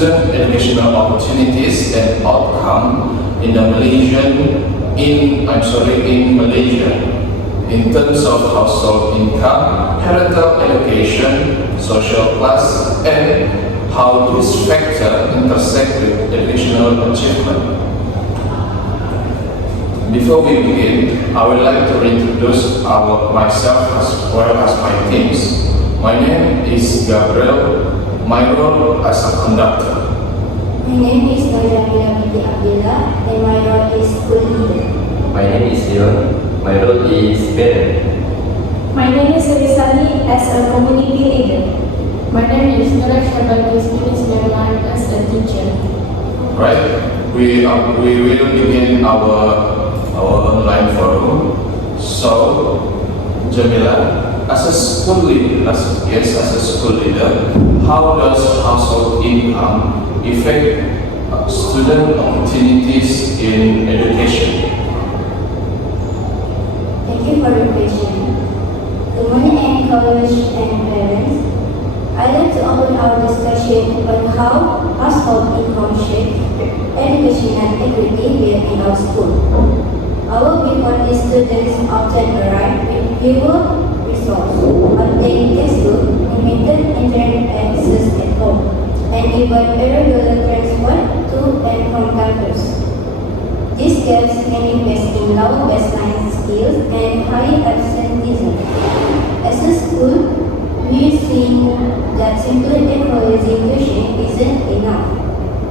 student educational opportunities and outcome in Malaysia in terms of household income, parental education, social class, and how this factor intersect with educational achievement. Before we begin, I would like to introduce myself as well as my teams. My name is Gabriel. My role as a conductor. My name is Noyamila Binti Abdullah and my role is school leader. My name is Leon. My role is parent. My name is Rizali as a community leader. My name is Nura Shabani Sulaiman as a teacher. Right, we will begin our online forum. So, Jamila, as a school leader, how does household income affect student opportunities in education? Thank you for the question. Good morning, college and parents. I'd like to open our discussion on how household income shapes educational equity here in our school. Our people students often arrive with fewer resources, obtain textbook, limited internet access at home, and even irregular transport to and from campus. These gaps can invest in low baseline skills and high absenteeism. As a school, we see that simply encouraging tuition isn't enough.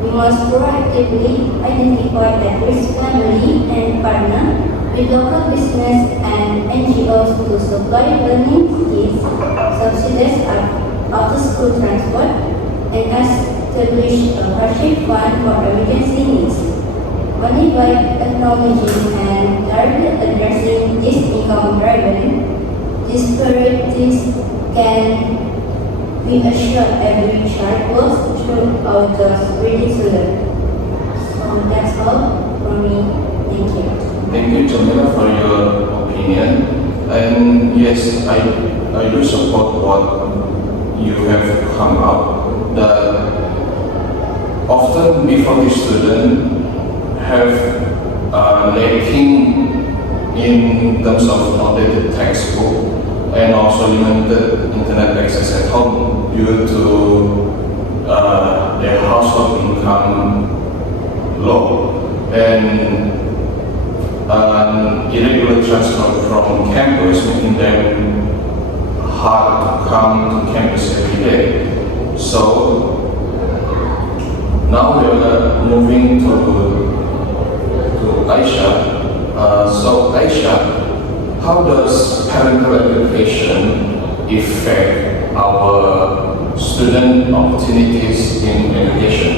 We must proactively identify at-risk family and partner with local business and NGOs to supply learning skills, subsidize after-school transport, and establish a hardship fund for emergency needs. Only by acknowledging and directly addressing this income driven disparities can we assure every child goes through our doors ready to learn. So that's all from me. Thank you. Thank you, Jamila, for your opinion. And yes, I do support what you have come up, that often before the student have lacking in terms of outdated textbook and also limited internet access at home due to their household income low and irregular transport from campus, making them hard to come to campus every day. So now we are moving to Aisha. So Aisha, how does parental education affect our student opportunities in education?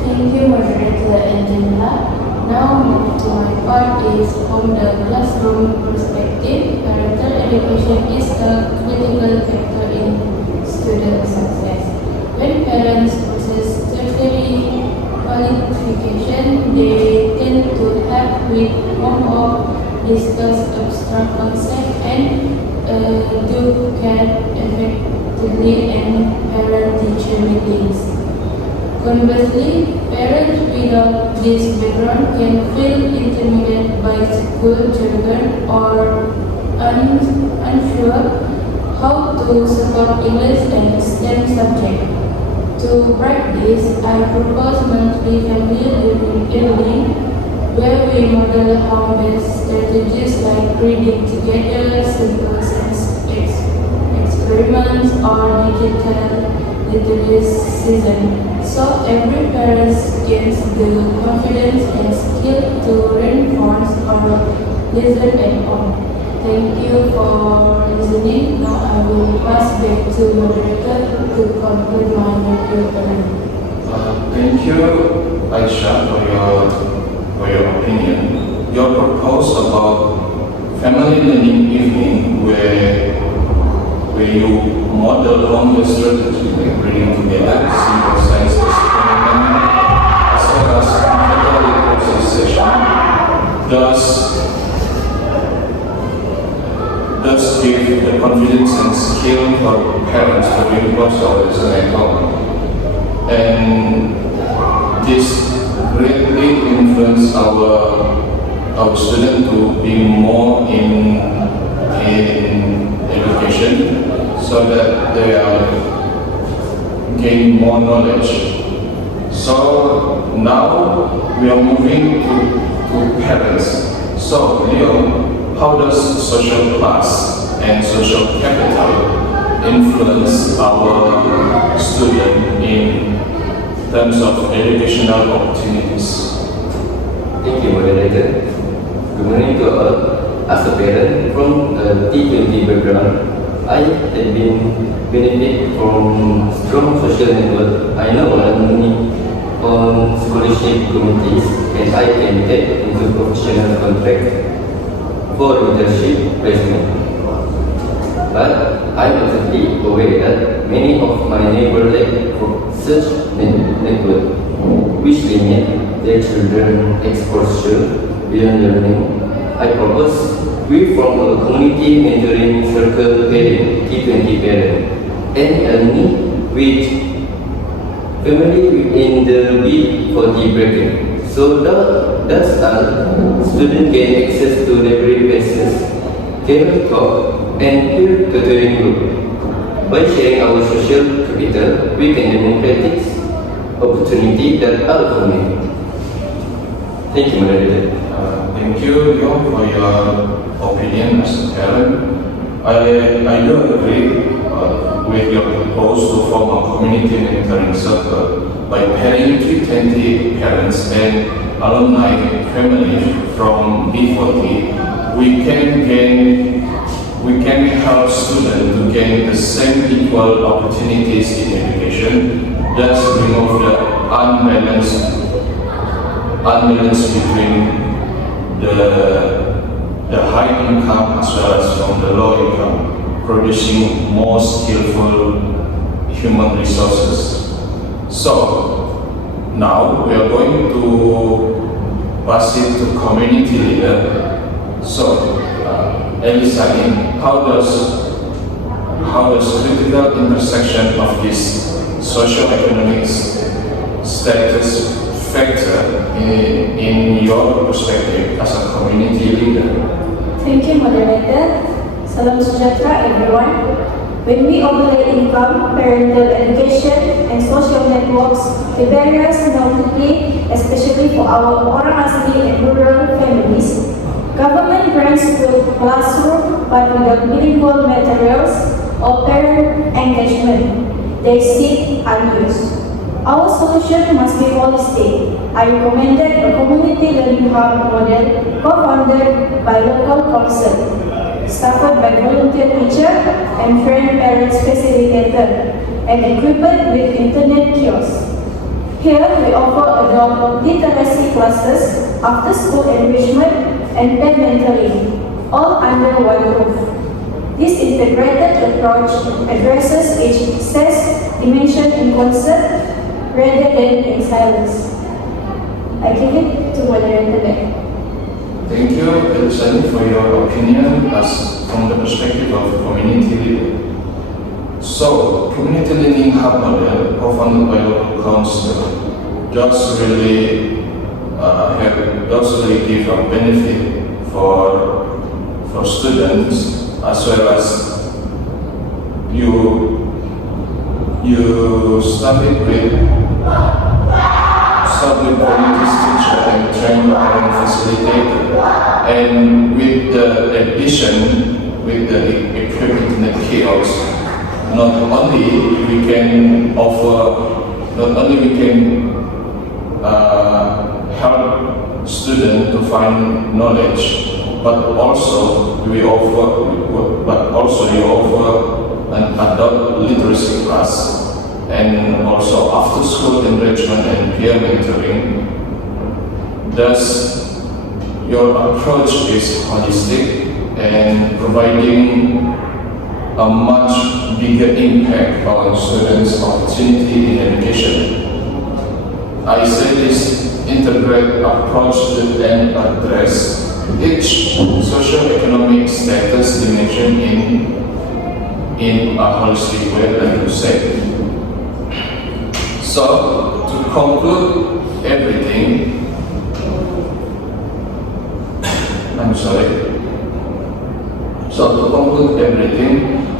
Thank you, moderator and Jamila. Now, to my part is from the classroom perspective. Parental education is a critical factor in student success. When parents possess tertiary qualification, they tend to help with homework, discuss abstract concepts, and do care effectively in parent-teacher meetings. Conversely, parents without this background can feel intimidated by school jargon or unsure how to support English and STEM subjects. To break this, I propose monthly family evening where we model home-based strategies like reading together, simple science experiments, or digital literacy, so every parent gains the confidence and skill to reinforce or listen at home. Thank you for listening. Now I will pass back to moderator to conclude my lecture. Thank you, Aisha, for your opinion. Your proposal about family learning evening where you model home-based strategy, like bringing together simple science experiment as well as digital literacy session, does give the confidence and skill for parents to reinforce our lesson at home. and this greatly influence our students to be more in education, so that they are gain more knowledge. So now we are moving to parents. So Leo, how does social class and social capital influence our student in terms of educational opportunities? Thank you, moderator. Good morning to all. As a parent from a T20 background, I have been benefit from strong social network. I know alumni on scholarship committees, and I can get into professional contract for internship placement. But I am totally aware that many of my neighbors lack such network, which limit their children exposure beyond learning. I propose we form a community mentoring circle parent, T20 parent, and alumni with family in the B40 bracket. So thus our students gain access to library spaces, table talk, and peer tutoring group. By sharing our social capital, we can democratic opportunity that are for me. Thank you, moderator. Thank you, Leo, for your opinion as a parent. I do agree with your proposal to form a community mentoring circle by pairing T20 parents and alumni family from B40. We can help students to gain the same equal opportunities in education, thus remove the unbalance between the high income as well as from the low income, producing more skillful human resources. So now we are going to pass it to community leader. So Elisani, how does critical intersection of this socio-economic status factor in your perspective as a community leader? Thank you, moderator. Salam sejahtera, everyone. When we overlay income, parental education, and social networks, the barriers notably, especially for our orang asli and rural families. Government grants build classroom, but without meaningful materials or parent engagement, they sit unused. Our solution must be holistic. I recommended a community learning hub model co-founded by local council, staffed by volunteer teacher and trained parents facilitator, and equipped with internet kiosks. Here we offer adult literacy classes, after-school enrichment, and pet mentoring, all under one roof. This integrated approach addresses each SES dimension in concert rather than in silence. I give it to moderator back. Thank you, Elisani, for your opinion as from the perspective of community leader. So, community learning hub model, co-founded by local council, does really give a benefit for students, as well as you started with community teacher and trained parent facilitator, and with the addition with the equipment kiosk, not only we can help students to find knowledge, but also you offer an adult literacy class, and also after-school enrichment and peer mentoring. Thus, your approach is holistic and providing a much bigger impact on students' opportunity in education. I say this integrated approach to then address each socio-economic status dimension in a holistic way, like you said. So, to conclude everything,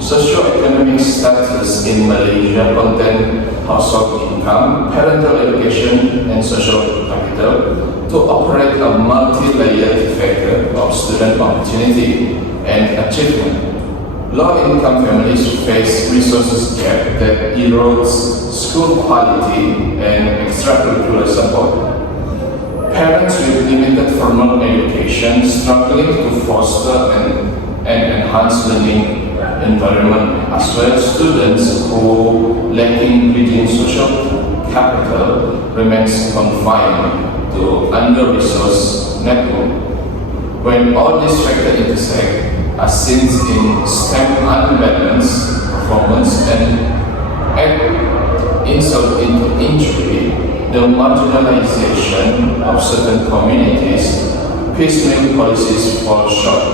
socioeconomic status in Malaysia contain household income, parental education, and social capital to operate a multi-layered factor of student opportunity and achievement. Low-income families face resources gap that erodes school quality and extracurricular support. Parents with limited formal education struggling to foster and enhance learning environment, as well as students who lacking bridging social capital remains confined to under-resourced network. When all these factors intersect, as seen in STEM unbalanced performance and add insult into injury, the marginalization of certain communities, piecemeal policies fall short.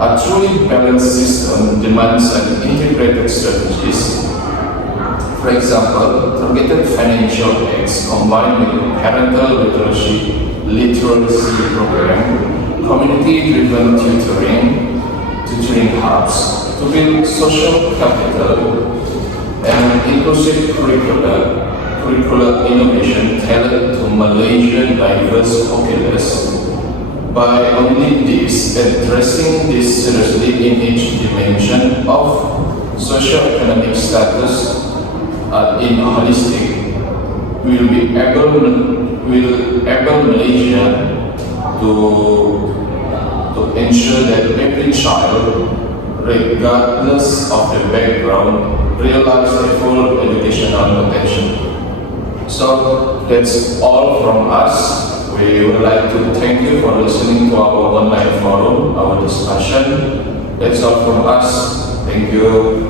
A truly balanced system demands an integrated strategies. For example, targeted financial aids combined with parental literacy program, community-driven tutoring hubs to build social capital, and inclusive curricular innovation tailored to Malaysian diverse populace. By only this, addressing this seriously in each dimension of socio-economic status in holistic, will able Malaysia to ensure that every child, regardless of the background, realize their full educational potential. So that's all from us. We would like to thank you for listening to our online forum, our discussion. That's all from us. Thank you.